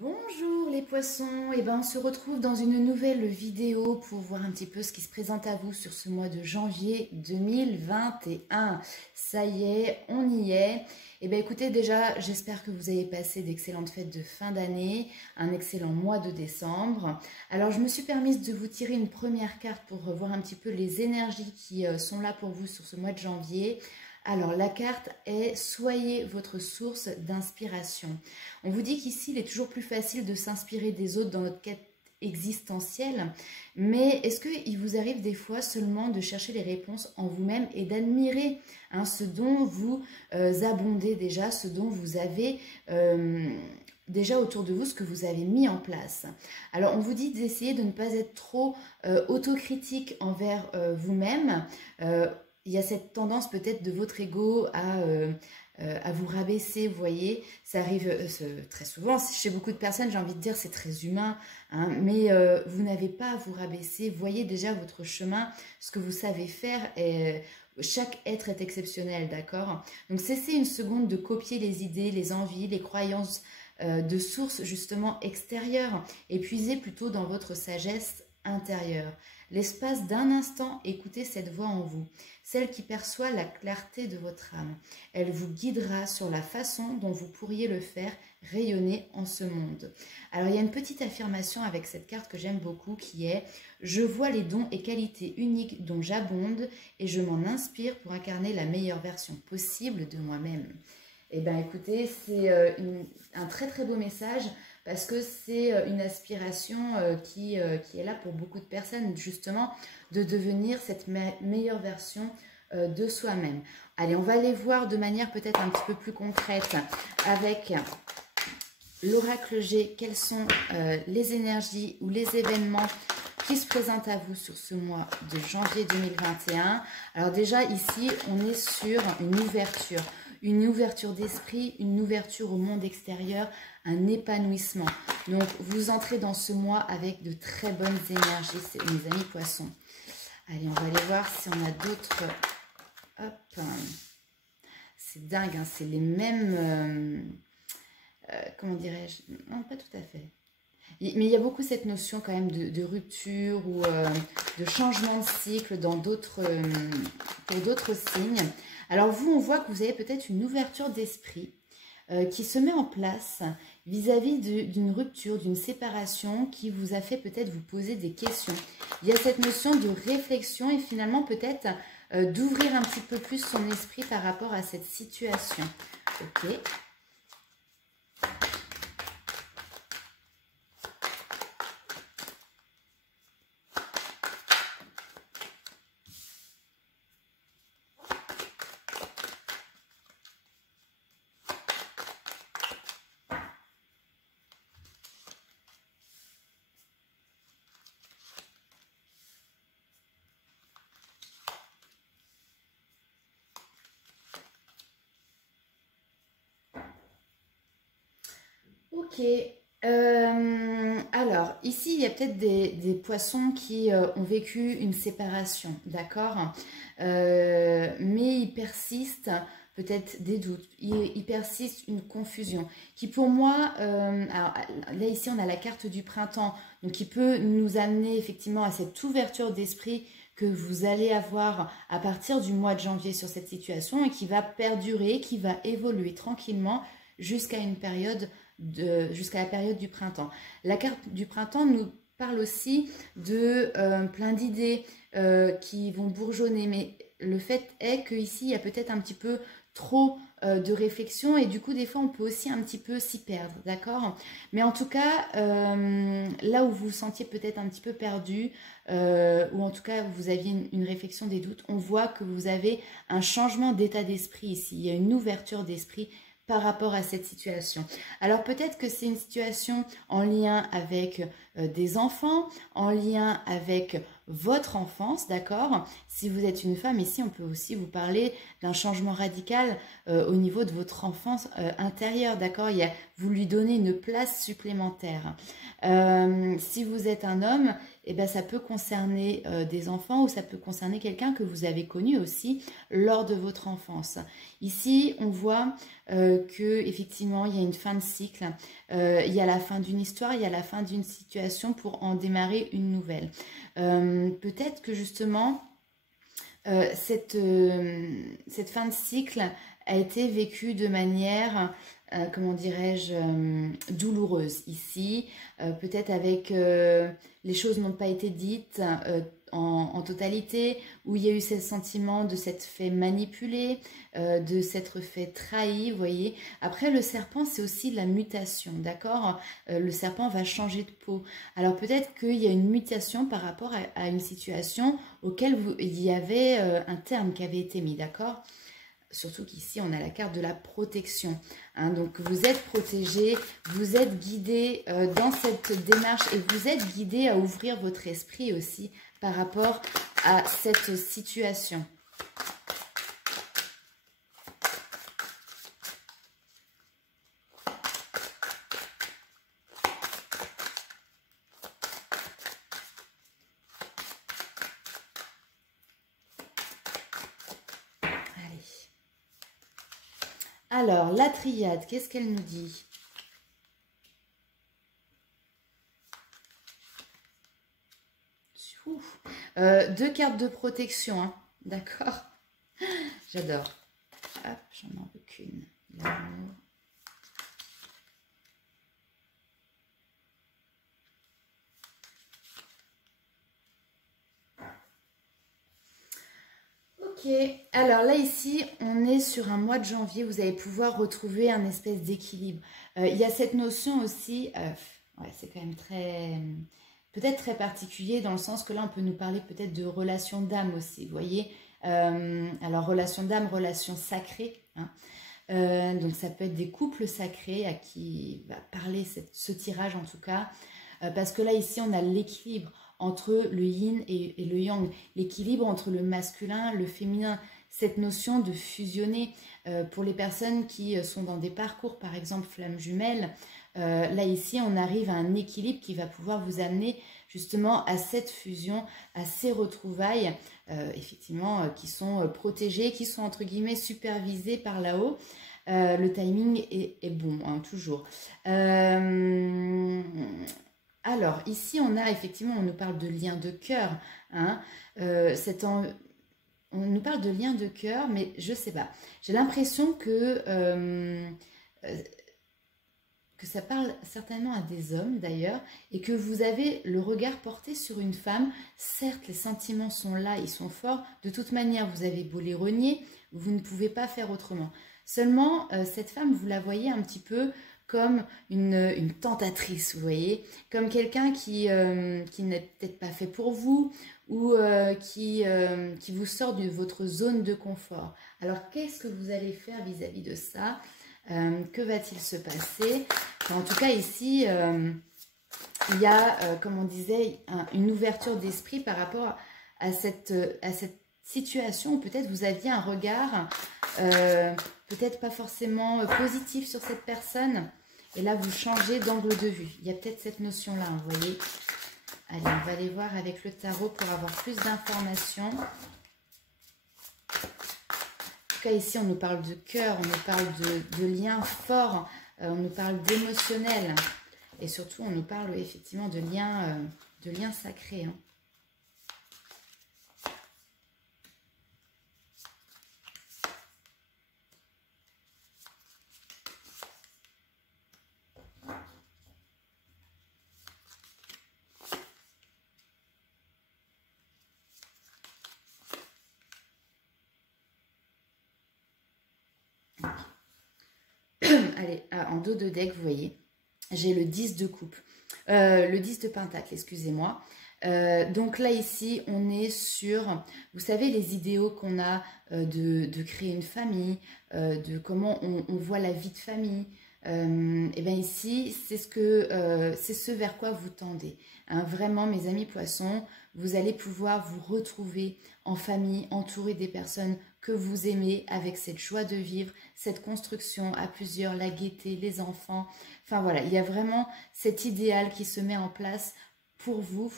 Bonjour les poissons, on se retrouve dans une nouvelle vidéo pour voir un petit peu ce qui se présente à vous sur ce mois de janvier 2021. Ça y est, on y est. Écoutez, déjà, j'espère que vous avez passé d'excellentes fêtes de fin d'année, un excellent mois de décembre. Alors, je me suis permise de vous tirer une première carte pour voir un petit peu les énergies qui sont là pour vous sur ce mois de janvier. Alors, la carte est « Soyez votre source d'inspiration ». On vous dit qu'ici, il est toujours plus facile de s'inspirer des autres dans notre quête existentielle, mais est-ce qu'il vous arrive des fois seulement de chercher les réponses en vous-même et d'admirer ce dont vous abondez déjà, ce dont vous avez déjà autour de vous, ce que vous avez mis en place. Alors, on vous dit d'essayer de ne pas être trop autocritique envers vous-même. Il y a cette tendance peut-être de votre ego à vous rabaisser, vous voyez, ça arrive très souvent, chez beaucoup de personnes, j'ai envie de dire, c'est très humain, mais vous n'avez pas à vous rabaisser, voyez déjà votre chemin, ce que vous savez faire, et chaque être est exceptionnel, d'accord? Donc cessez une seconde de copier les idées, les envies, les croyances de sources justement extérieures, et puisez plutôt dans votre sagesse intérieure. L'espace d'un instant, écoutez cette voix en vous, celle qui perçoit la clarté de votre âme. Elle vous guidera sur la façon dont vous pourriez le faire rayonner en ce monde. Alors, il y a une petite affirmation avec cette carte que j'aime beaucoup qui est « Je vois les dons et qualités uniques dont j'abonde et je m'en inspire pour incarner la meilleure version possible de moi-même. » Écoutez, c'est un très très beau message parce que c'est une aspiration qui est là pour beaucoup de personnes, justement, de devenir cette meilleure version de soi-même. Allez, on va aller voir de manière peut-être un petit peu plus concrète avec l'oracle G, quelles sont les énergies ou les événements qui se présentent à vous sur ce mois de janvier 2021. Alors déjà, ici, on est sur une ouverture d'esprit, une ouverture au monde extérieur, un épanouissement. Donc, vous entrez dans ce mois avec de très bonnes énergies, mes amis poissons. Allez, on va aller voir si on a d'autres... Hop, c'est dingue, hein, c'est les mêmes... comment dirais-je? Non, pas tout à fait. Mais il y a beaucoup cette notion quand même de rupture ou de changement de cycle dans pour d'autres signes. Alors vous, on voit que vous avez peut-être une ouverture d'esprit qui se met en place vis-à-vis d'une rupture, d'une séparation qui vous a fait peut-être vous poser des questions. Il y a cette notion de réflexion et finalement peut-être d'ouvrir un petit peu plus son esprit par rapport à cette situation. Ok. Ok, alors ici il y a peut-être des poissons qui ont vécu une séparation, d'accord, mais il persiste peut-être des doutes, il persiste une confusion qui pour moi, alors là ici on a la carte du printemps, donc qui peut nous amener effectivement à cette ouverture d'esprit que vous allez avoir à partir du mois de janvier sur cette situation et qui va perdurer, qui va évoluer tranquillement jusqu'à une période jusqu'à la période du printemps. La carte du printemps nous parle aussi de plein d'idées qui vont bourgeonner, mais le fait est qu'ici, il y a peut-être un petit peu trop de réflexion et du coup, des fois, on peut aussi un petit peu s'y perdre, d'accord? Mais en tout cas, là où vous vous sentiez peut-être un petit peu perdu, ou en tout cas, vous aviez une réflexion, des doutes, on voit que vous avez un changement d'état d'esprit ici, il y a une ouverture d'esprit par rapport à cette situation. Alors peut-être que c'est une situation en lien avec des enfants, en lien avec votre enfance, d'accord? Si vous êtes une femme, ici, on peut aussi vous parler d'un changement radical au niveau de votre enfance intérieure, d'accord? Vous lui donnez une place supplémentaire. Si vous êtes un homme, eh ben, ça peut concerner des enfants ou ça peut concerner quelqu'un que vous avez connu aussi lors de votre enfance. Ici, on voit que effectivement, il y a une fin de cycle, il y a la fin d'une histoire, il y a la fin d'une situation pour en démarrer une nouvelle. Peut-être que justement, cette fin de cycle a été vécue de manière, comment dirais-je, douloureuse ici, peut-être avec les choses n'ont pas été dites en totalité, où il y a eu ce sentiment de s'être fait manipuler, de s'être fait trahi, vous voyez. Après, le serpent, c'est aussi la mutation, d'accord? Le serpent va changer de peau. Alors peut-être qu'il y a une mutation par rapport à une situation auquel il y avait un terme qui avait été mis, d'accord? Surtout qu'ici, on a la carte de la protection. Hein, donc, vous êtes protégé, vous êtes guidé dans cette démarche et vous êtes guidé à ouvrir votre esprit aussi par rapport à cette situation. Alors, la triade, qu'est-ce qu'elle nous dit? Deux cartes de protection, hein, d'accord? J'adore. Hop, j'en manque qu'une. L'amour. Ok, alors là ici, on est sur un mois de janvier, vous allez pouvoir retrouver un espèce d'équilibre. Il y a cette notion aussi, ouais, c'est quand même très, peut-être très particulier dans le sens que là, on peut nous parler peut-être de relation d'âme aussi, vous voyez. Alors, relation d'âme, relation sacrée, hein. Donc, ça peut être des couples sacrés à qui va parler ce tirage en tout cas. Parce que là, ici, on a l'équilibre entre le yin et le yang, l'équilibre entre le masculin, le féminin, cette notion de fusionner pour les personnes qui sont dans des parcours, par exemple flammes jumelles, là ici on arrive à un équilibre qui va pouvoir vous amener justement à cette fusion, à ces retrouvailles, effectivement, qui sont protégées, qui sont entre guillemets supervisées par là-haut. Le timing est bon, hein, toujours. Alors, ici, on a effectivement, on nous parle de lien de cœur. Hein, on nous parle de lien de cœur, mais je ne sais pas. J'ai l'impression que ça parle certainement à des hommes d'ailleurs, et que vous avez le regard porté sur une femme. Certes, les sentiments sont là, ils sont forts. De toute manière, vous avez beau les renier, vous ne pouvez pas faire autrement. Seulement, cette femme, vous la voyez un petit peu comme une tentatrice, vous voyez, comme quelqu'un qui n'est peut-être pas fait pour vous ou qui vous sort de votre zone de confort. Alors, qu'est-ce que vous allez faire vis-à-vis de ça? Que va-t-il se passer? Enfin, en tout cas, ici, il y a, comme on disait, une ouverture d'esprit par rapport à cette situation où peut-être vous aviez un regard peut-être pas forcément positif sur cette personne. Et là, vous changez d'angle de vue. Il y a peut-être cette notion-là, vous voyez. Allez, on va aller voir avec le tarot pour avoir plus d'informations. En tout cas, ici, on nous parle de cœur, on nous parle de liens forts, on nous parle d'émotionnel. Et surtout, on nous parle effectivement de liens sacrés. Hein. Allez, en dos de deck, vous voyez, j'ai le 10 de coupe, le 10 de pentacle, excusez-moi. Donc là, ici, on est sur, vous savez, les idéaux qu'on a de créer une famille, de comment on voit la vie de famille, Et bien ici, c'est ce vers quoi vous tendez. Hein, vraiment, mes amis poissons, vous allez pouvoir vous retrouver en famille, entouré des personnes que vous aimez, avec cette joie de vivre, cette construction à plusieurs, la gaieté, les enfants. Enfin voilà, il y a vraiment cet idéal qui se met en place pour vous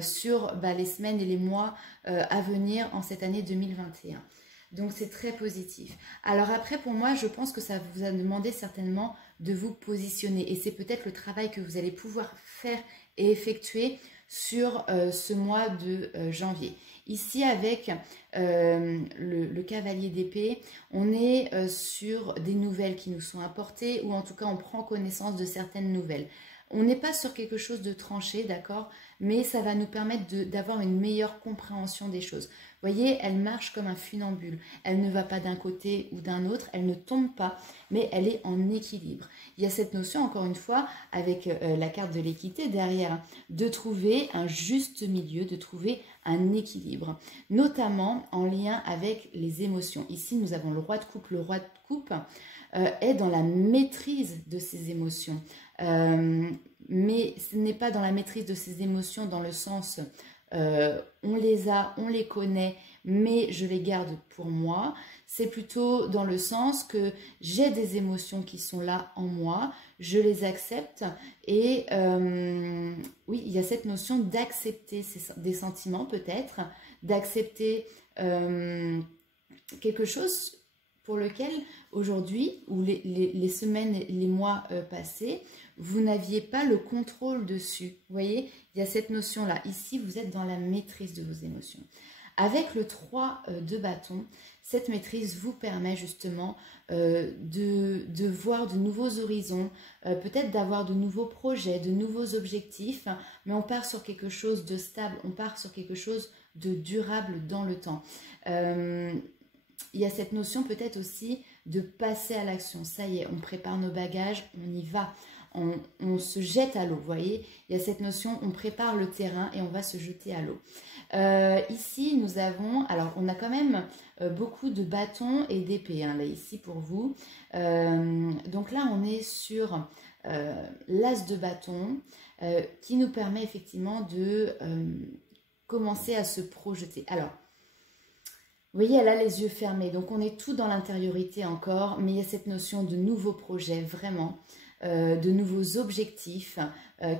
sur les semaines et les mois à venir en cette année 2021. Donc c'est très positif. Alors après, pour moi, je pense que ça vous a demandé certainement de vous positionner. Et c'est peut-être le travail que vous allez pouvoir faire et effectuer sur ce mois de janvier. Ici, avec le cavalier d'épée, on est sur des nouvelles qui nous sont apportées, ou en tout cas, on prend connaissance de certaines nouvelles. On n'est pas sur quelque chose de tranché, d'accord, mais ça va nous permettre d'avoir une meilleure compréhension des choses. Vous voyez, elle marche comme un funambule. Elle ne va pas d'un côté ou d'un autre, elle ne tombe pas, mais elle est en équilibre. Il y a cette notion, encore une fois, avec la carte de l'équité derrière, de trouver un juste milieu, de trouver un équilibre, notamment en lien avec les émotions. Ici, nous avons le roi de coupe. Le roi de coupe est dans la maîtrise de ses émotions. Mais ce n'est pas dans la maîtrise de ses émotions dans le sens on les a, on les connaît, mais je les garde pour moi. C'est plutôt dans le sens que j'ai des émotions qui sont là en moi, je les accepte et oui, il y a cette notion d'accepter des sentiments peut-être, d'accepter quelque chose pour lequel aujourd'hui, ou les semaines, les mois passés, vous n'aviez pas le contrôle dessus. Vous voyez, il y a cette notion-là. Ici, vous êtes dans la maîtrise de vos émotions. Avec le 3 de bâton, cette maîtrise vous permet justement de voir de nouveaux horizons, peut-être d'avoir de nouveaux projets, de nouveaux objectifs, mais on part sur quelque chose de stable, on part sur quelque chose de durable dans le temps. Il y a cette notion peut-être aussi de passer à l'action. Ça y est, on prépare nos bagages, on y va. On se jette à l'eau, vous voyez. Il y a cette notion, on prépare le terrain et on va se jeter à l'eau. Ici, nous avons, alors on a quand même beaucoup de bâtons et d'épées, hein, là ici pour vous. Donc là, on est sur l'as de bâton qui nous permet effectivement de commencer à se projeter. Alors, vous voyez, elle a les yeux fermés, donc on est tout dans l'intériorité encore, mais il y a cette notion de nouveaux projets, vraiment, de nouveaux objectifs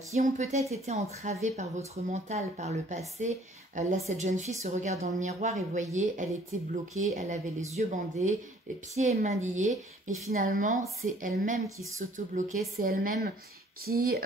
qui ont peut-être été entravés par votre mental par le passé. Là, cette jeune fille se regarde dans le miroir et vous voyez, elle était bloquée, elle avait les yeux bandés, les pieds et mains liés, mais finalement, c'est elle-même qui s'auto-bloquait, c'est elle-même qui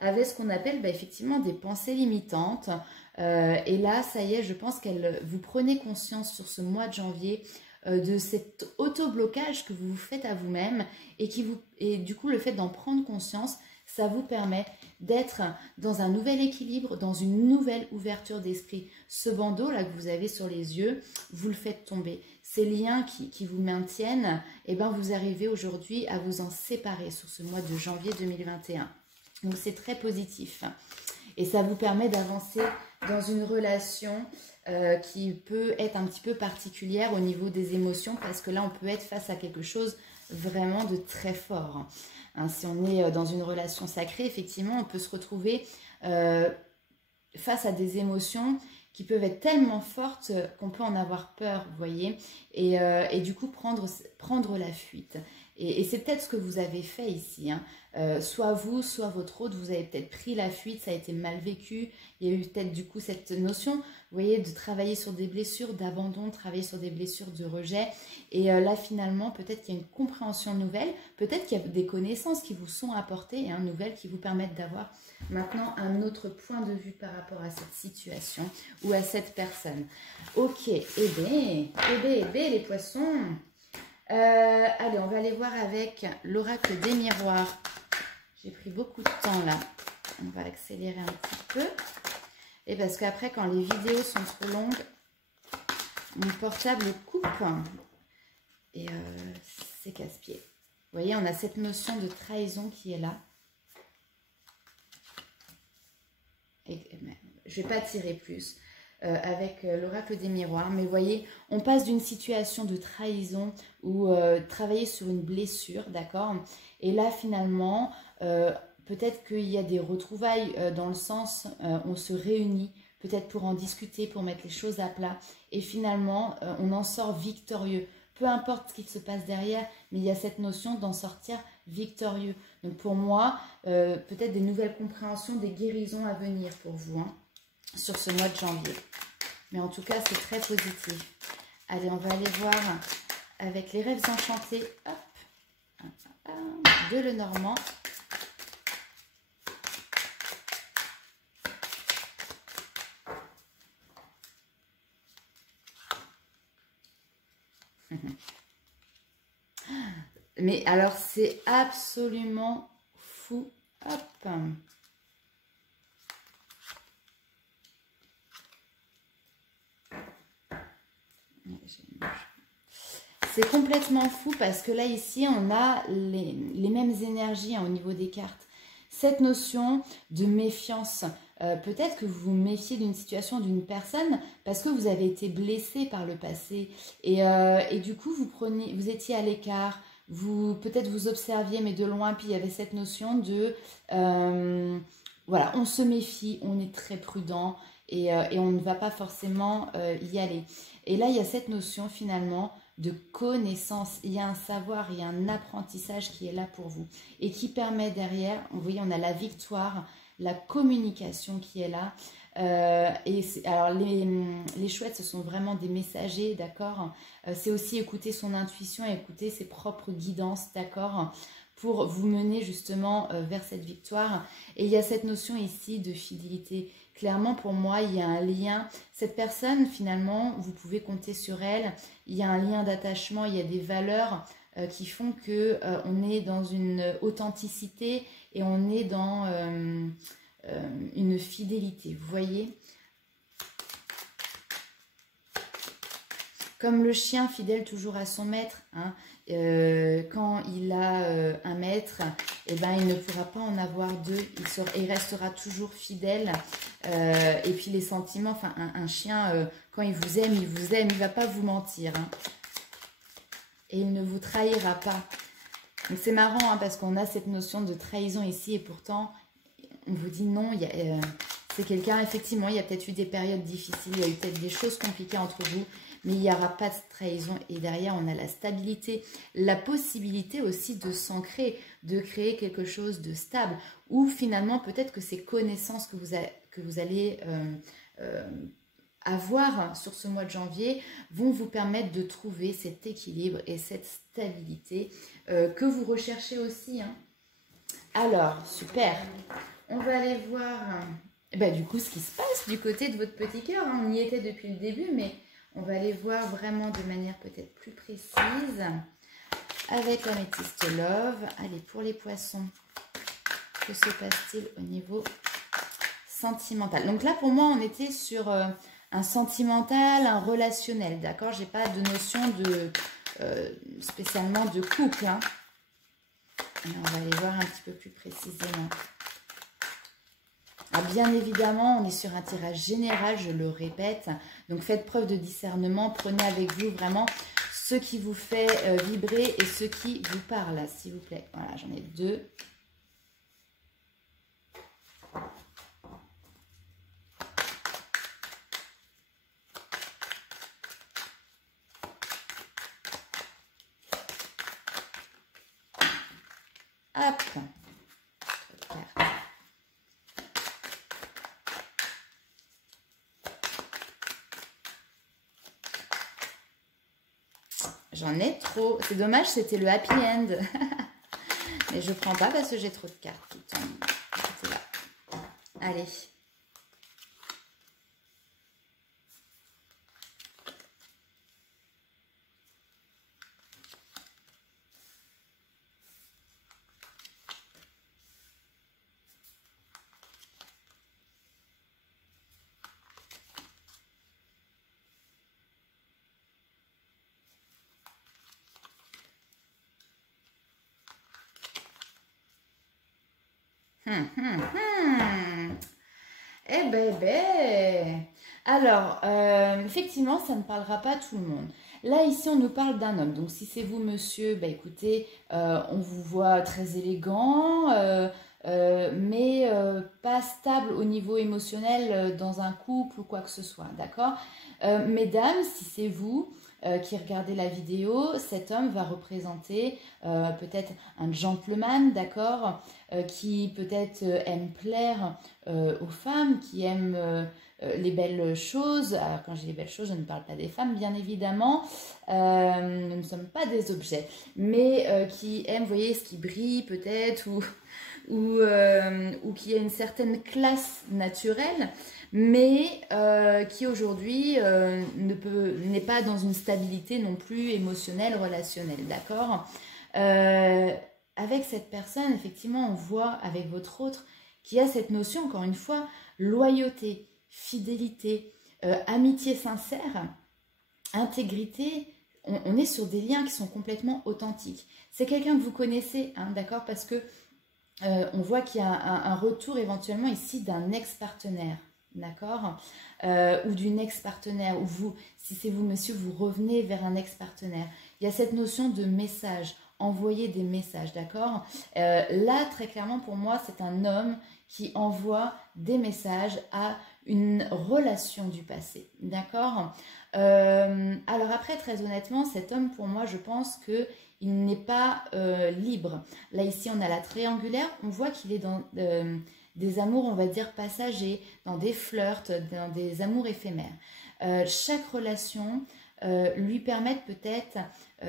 avait ce qu'on appelle effectivement des pensées limitantes. Et là, ça y est, je pense qu'elle vous prenez conscience sur ce mois de janvier de cet auto-blocage que vous vous faites à vous-même et du coup, le fait d'en prendre conscience, ça vous permet d'être dans un nouvel équilibre, dans une nouvelle ouverture d'esprit. Ce bandeau là que vous avez sur les yeux, vous le faites tomber. Ces liens qui vous maintiennent, et ben vous arrivez aujourd'hui à vous en séparer sur ce mois de janvier 2021. Donc c'est très positif. Et ça vous permet d'avancer dans une relation qui peut être un petit peu particulière au niveau des émotions, parce que là, on peut être face à quelque chose vraiment de très fort. Hein, si on est dans une relation sacrée, effectivement, on peut se retrouver face à des émotions qui peuvent être tellement fortes qu'on peut en avoir peur, vous voyez, et du coup prendre la fuite. Et c'est peut-être ce que vous avez fait ici, hein. Soit vous, soit votre hôte, vous avez peut-être pris la fuite, ça a été mal vécu, il y a eu peut-être du coup cette notion, vous voyez, de travailler sur des blessures d'abandon, de travailler sur des blessures de rejet, et là finalement peut-être qu'il y a une compréhension nouvelle, peut-être qu'il y a des connaissances qui vous sont apportées, hein, nouvelles, qui vous permettent d'avoir maintenant un autre point de vue par rapport à cette situation ou à cette personne. Ok, eh bien les poissons. Allez, on va aller voir avec l'oracle des miroirs. J'ai pris beaucoup de temps là. On va accélérer un petit peu. Et parce qu'après, quand les vidéos sont trop longues, mon portable coupe. Et c'est casse-pied. Vous voyez, on a cette notion de trahison qui est là. Et je ne vais pas tirer plus. avec l'oracle des miroirs. Mais vous voyez, on passe d'une situation de trahison ou travailler sur une blessure, d'accord? Et là, finalement, peut-être qu'il y a des retrouvailles dans le sens, on se réunit, peut-être pour en discuter, pour mettre les choses à plat. Et finalement, on en sort victorieux. Peu importe ce qui se passe derrière, mais il y a cette notion d'en sortir victorieux. Donc pour moi, peut-être des nouvelles compréhensions, des guérisons à venir pour vous, hein, sur ce mois de janvier. Mais en tout cas, c'est très positif. Allez, on va aller voir avec les rêves enchantés. Hop, de Lenormand. Mais alors, c'est absolument fou. Hop. C'est complètement fou parce que là, ici, on a les mêmes énergies, hein, au niveau des cartes. Cette notion de méfiance. Peut-être que vous vous méfiez d'une situation, d'une personne parce que vous avez été blessé par le passé et du coup vous étiez à l'écart, peut-être vous observiez mais de loin, puis il y avait cette notion de voilà, on se méfie, on est très prudent et on ne va pas forcément y aller. Et là il y a cette notion finalement de connaissance, il y a un savoir, il y a un apprentissage qui est là pour vous et qui permet derrière, vous voyez, on a la victoire, la communication qui est là. Alors les chouettes, ce sont vraiment des messagers, d'accord. C'est aussi écouter son intuition et écouter ses propres guidances, d'accord, pour vous mener justement vers cette victoire. Et il y a cette notion ici de fidélité. Clairement, pour moi, il y a un lien. Cette personne, finalement, vous pouvez compter sur elle. Il y a un lien d'attachement, il y a des valeurs qui font que on est dans une authenticité et on est dans une fidélité. Vous voyez, comme le chien fidèle toujours à son maître, hein, quand il a un maître, eh ben, il ne pourra pas en avoir deux, il restera toujours fidèle. Et puis les sentiments, enfin un chien, quand il vous aime, il ne va pas vous mentir, hein. Et il ne vous trahira pas. Donc c'est marrant, hein, parce qu'on a cette notion de trahison ici et pourtant on vous dit non, c'est quelqu'un, effectivement, il y a peut-être eu des périodes difficiles, il y a eu peut-être des choses compliquées entre vous, mais il n'y aura pas de trahison. Et derrière, on a la stabilité, la possibilité aussi de s'ancrer, de créer quelque chose de stable, ou finalement, peut-être que ces connaissances que vous allez avoir sur ce mois de janvier vont vous permettre de trouver cet équilibre et cette stabilité que vous recherchez aussi, hein. Alors, super. On va aller voir du coup ce qui se passe du côté de votre petit cœur, hein. On y était depuis le début, mais on va aller voir vraiment de manière peut-être plus précise avec l'améthyste love. Allez, pour les poissons, que se passe-t-il au niveau sentimental? Donc là, pour moi, on était sur un sentimental, un relationnel, d'accord? J'ai pas de notion de spécialement de couple, hein. Alors, on va aller voir un petit peu plus précisément. Ah, bien évidemment, on est sur un tirage général, je le répète. Donc, faites preuve de discernement. Prenez avec vous vraiment ce qui vous fait vibrer et ce qui vous parle, s'il vous plaît. Voilà, j'en ai deux. Hop. J'en ai trop. C'est dommage, c'était le happy end. Mais je prends pas parce que j'ai trop de cartes qui tombent. Là. Allez. Ben. Alors, effectivement, ça ne parlera pas à tout le monde. Là, ici, on nous parle d'un homme. Donc, si c'est vous, monsieur, bah écoutez, on vous voit très élégant, mais pas stable au niveau émotionnel dans un couple ou quoi que ce soit, d'accord? Mesdames, si c'est vous qui regardez la vidéo, cet homme va représenter peut-être un gentleman, d'accord? Qui peut-être aime plaire aux femmes, qui aime les belles choses. Alors, quand je dis les belles choses, je ne parle pas des femmes, bien évidemment. Nous ne sommes pas des objets, mais qui aime, vous voyez, ce qui brille peut-être, ou qui a une certaine classe naturelle, mais qui aujourd'hui n'est pas dans une stabilité non plus émotionnelle, relationnelle, d'accord? Avec cette personne, effectivement, on voit avec votre autre qui a cette notion, encore une fois, loyauté, fidélité, amitié sincère, intégrité. On est sur des liens qui sont complètement authentiques. C'est quelqu'un que vous connaissez, hein, d'accord? Parce que on voit qu'il y a un retour éventuellement ici d'un ex-partenaire, d'accord? Ou d'une ex-partenaire, ou vous, si c'est vous, monsieur, vous revenez vers un ex-partenaire. Il y a cette notion de message, envoyer des messages, d'accord? Là, très clairement, pour moi, c'est un homme qui envoie des messages à une relation du passé, d'accord? Alors après, très honnêtement, cet homme, pour moi, je pense que il n'est pas libre. Là, ici, on a la triangulaire. On voit qu'il est dans des amours, on va dire, passagers, dans des flirts, dans des amours éphémères. Chaque relation lui permet peut-être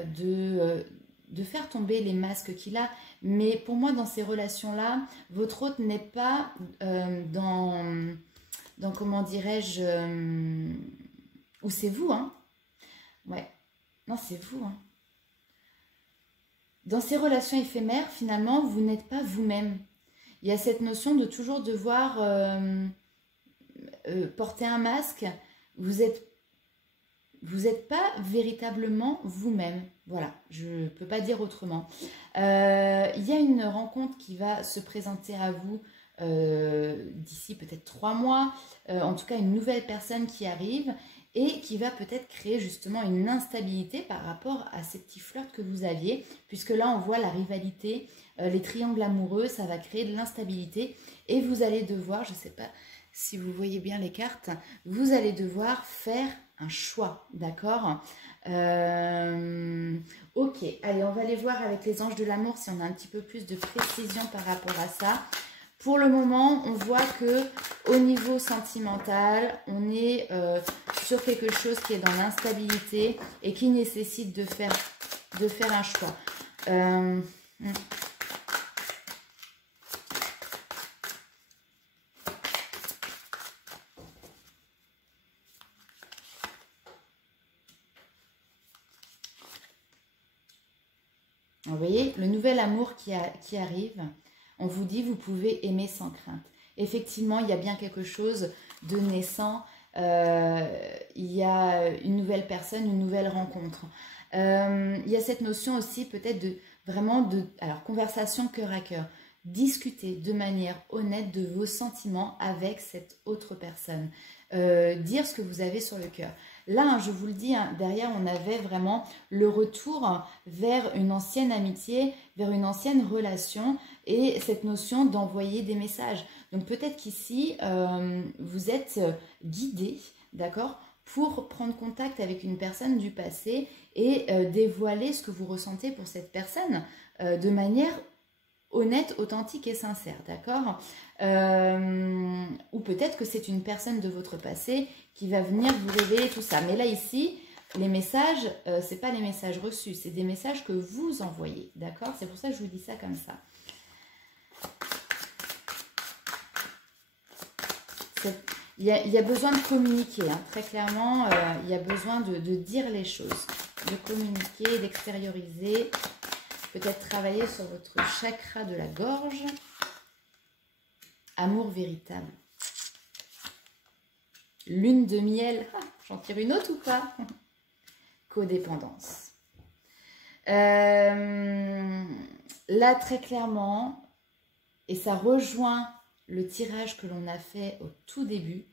de faire tomber les masques qu'il a. Mais pour moi, dans ces relations-là, votre hôte n'est pas dans comment dirais-je, ou c'est vous, hein? Ouais, non, c'est vous, hein. Dans ces relations éphémères, finalement, vous n'êtes pas vous-même. Il y a cette notion de toujours devoir porter un masque. Vous êtes pas véritablement vous-même. Voilà, je ne peux pas dire autrement. Il y a une rencontre qui va se présenter à vous d'ici peut-être 3 mois. En tout cas, une nouvelle personne qui arrive et qui va peut-être créer justement une instabilité par rapport à ces petits flirts que vous aviez, puisque là on voit la rivalité, les triangles amoureux, ça va créer de l'instabilité et vous allez devoir, je ne sais pas si vous voyez bien les cartes, vous allez devoir faire un choix, d'accord? Ok, allez, on va aller voir avec les anges de l'amour si on a un petit peu plus de précision par rapport à ça. Pour le moment, on voit que au niveau sentimental, on est sur quelque chose qui est dans l'instabilité et qui nécessite de faire un choix. Vous voyez, le nouvel amour qui arrive, on vous dit vous pouvez aimer sans crainte. Effectivement, il y a bien quelque chose de naissant, il y a une nouvelle personne, une nouvelle rencontre. Il y a cette notion aussi peut-être alors conversation cœur à cœur. Discuter de manière honnête de vos sentiments avec cette autre personne. Dire ce que vous avez sur le cœur. Là, hein, je vous le dis, hein, derrière, on avait vraiment le retour vers une ancienne amitié, vers une ancienne relation et cette notion d'envoyer des messages. Donc peut-être qu'ici, vous êtes guidé, d'accord, pour prendre contact avec une personne du passé et dévoiler ce que vous ressentez pour cette personne de manière honnête, authentique et sincère, d'accord? Ou peut-être que c'est une personne de votre passé qui va venir vous révéler tout ça. Mais là, ici, les messages, c'est pas les messages reçus, c'est des messages que vous envoyez, d'accord? C'est pour ça que je vous dis ça comme ça. Il y a besoin de communiquer, hein, très clairement, il y a besoin de dire les choses, de communiquer, d'extérioriser. Peut-être travailler sur votre chakra de la gorge. Amour véritable. Lune de miel. Ah, j'en tire une autre ou pas? Codépendance. Là, très clairement, et ça rejoint le tirage que l'on a fait au tout début,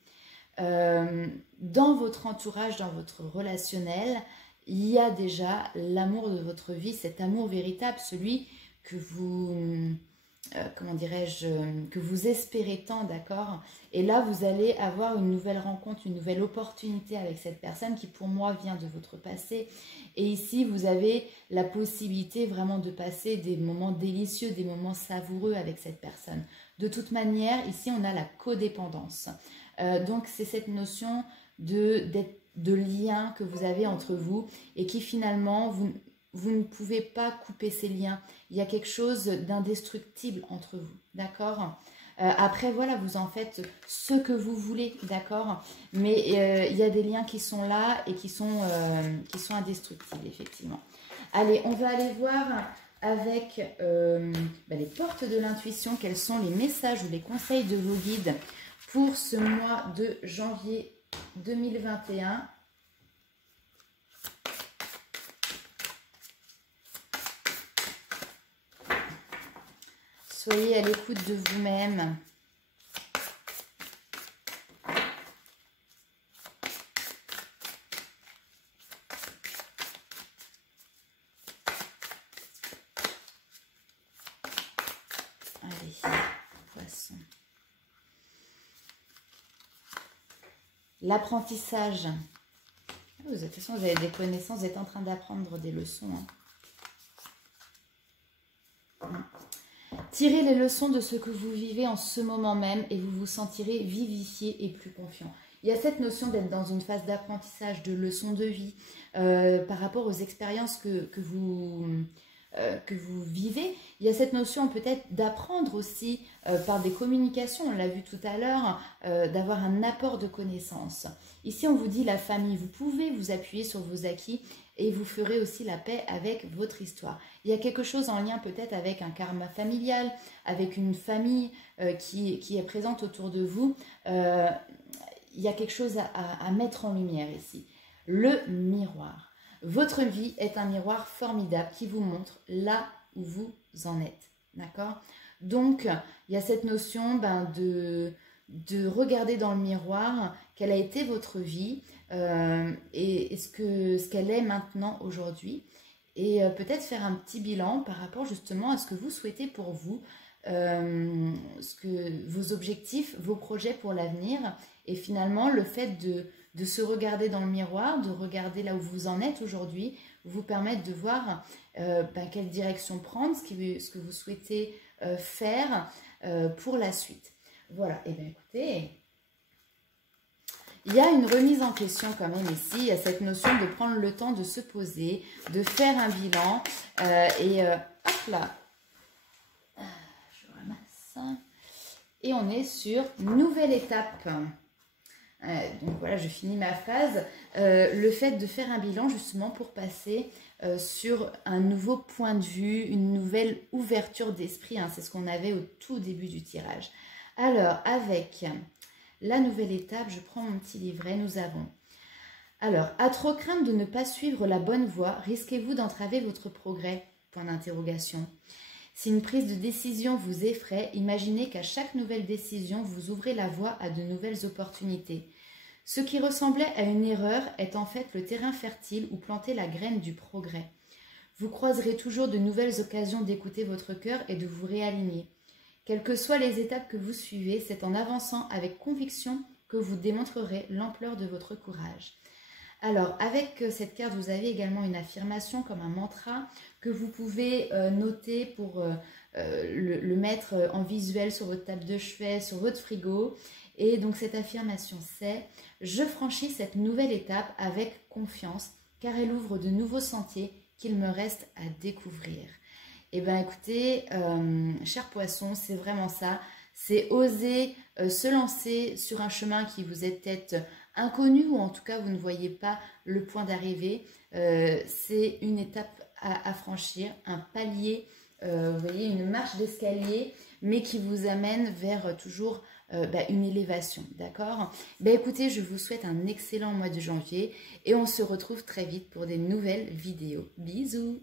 dans votre entourage, dans votre relationnel, il y a déjà l'amour de votre vie, cet amour véritable, celui que vous, comment dirais-je, que vous espérez tant, d'accord? Et là, vous allez avoir une nouvelle rencontre, une nouvelle opportunité avec cette personne qui, pour moi, vient de votre passé. Et ici, vous avez la possibilité vraiment de passer des moments délicieux, des moments savoureux avec cette personne. De toute manière, ici, on a la codépendance. Donc, c'est cette notion de lien que vous avez entre vous et qui, finalement, vous ne pouvez pas couper ces liens. Il y a quelque chose d'indestructible entre vous, d'accord? Après, voilà, vous en faites ce que vous voulez, d'accord? Mais il y a des liens qui sont là et qui sont indestructibles, effectivement. Allez, on va aller voir avec les portes de l'intuition, quels sont les messages ou les conseils de vos guides pour ce mois de janvier 2021. Soyez à l'écoute de vous-même. Allez, poisson. L'apprentissage. De toute façon, vous avez des connaissances, vous êtes en train d'apprendre des leçons. Tirez les leçons de ce que vous vivez en ce moment même et vous vous sentirez vivifié et plus confiant. Il y a cette notion d'être dans une phase d'apprentissage, de leçons de vie par rapport aux expériences que vous vivez. Il y a cette notion peut-être d'apprendre aussi par des communications, on l'a vu tout à l'heure, d'avoir un apport de connaissances. Ici, on vous dit la famille, vous pouvez vous appuyer sur vos acquis et vous ferez aussi la paix avec votre histoire. Il y a quelque chose en lien peut-être avec un karma familial, avec une famille qui est présente autour de vous. Il y a quelque chose à mettre en lumière ici. Le miroir. Votre vie est un miroir formidable qui vous montre là où vous en êtes. D'accord? Donc, il y a cette notion de regarder dans le miroir quelle a été votre vie et ce qu'elle est maintenant aujourd'hui. Et peut-être faire un petit bilan par rapport justement à ce que vous souhaitez pour vous, vos objectifs, vos projets pour l'avenir. Et finalement, le fait de se regarder dans le miroir, de regarder là où vous en êtes aujourd'hui, vous permettre de voir quelle direction prendre, ce que vous souhaitez faire pour la suite. Voilà, et bien écoutez, il y a une remise en question quand même ici, il y a cette notion de prendre le temps de se poser, de faire un bilan, hop là, je ramasse, et on est sur nouvelle étape. Donc voilà, je finis ma phrase. Le fait de faire un bilan justement pour passer sur un nouveau point de vue, une nouvelle ouverture d'esprit. Hein, c'est ce qu'on avait au tout début du tirage. Alors, avec la nouvelle étape, je prends mon petit livret, nous avons... Alors, à trop craindre de ne pas suivre la bonne voie, risquez-vous d'entraver votre progrès? Point d'interrogation. Si une prise de décision vous effraie, imaginez qu'à chaque nouvelle décision, vous ouvrez la voie à de nouvelles opportunités. Ce qui ressemblait à une erreur est en fait le terrain fertile où planter la graine du progrès. Vous croiserez toujours de nouvelles occasions d'écouter votre cœur et de vous réaligner. Quelles que soient les étapes que vous suivez, c'est en avançant avec conviction que vous démontrerez l'ampleur de votre courage. Alors, avec cette carte, vous avez également une affirmation comme un mantra que vous pouvez noter pour le mettre en visuel sur votre table de chevet, sur votre frigo. Et donc, cette affirmation, c'est « Je franchis cette nouvelle étape avec confiance, car elle ouvre de nouveaux sentiers qu'il me reste à découvrir. » Eh bien, écoutez, chers poissons, c'est vraiment ça. C'est oser se lancer sur un chemin qui vous est peut-être inconnu ou en tout cas vous ne voyez pas le point d'arrivée. C'est une étape à franchir, un palier, vous voyez, une marche d'escalier, mais qui vous amène vers toujours une élévation, d'accord? Écoutez, je vous souhaite un excellent mois de janvier et on se retrouve très vite pour des nouvelles vidéos. Bisous!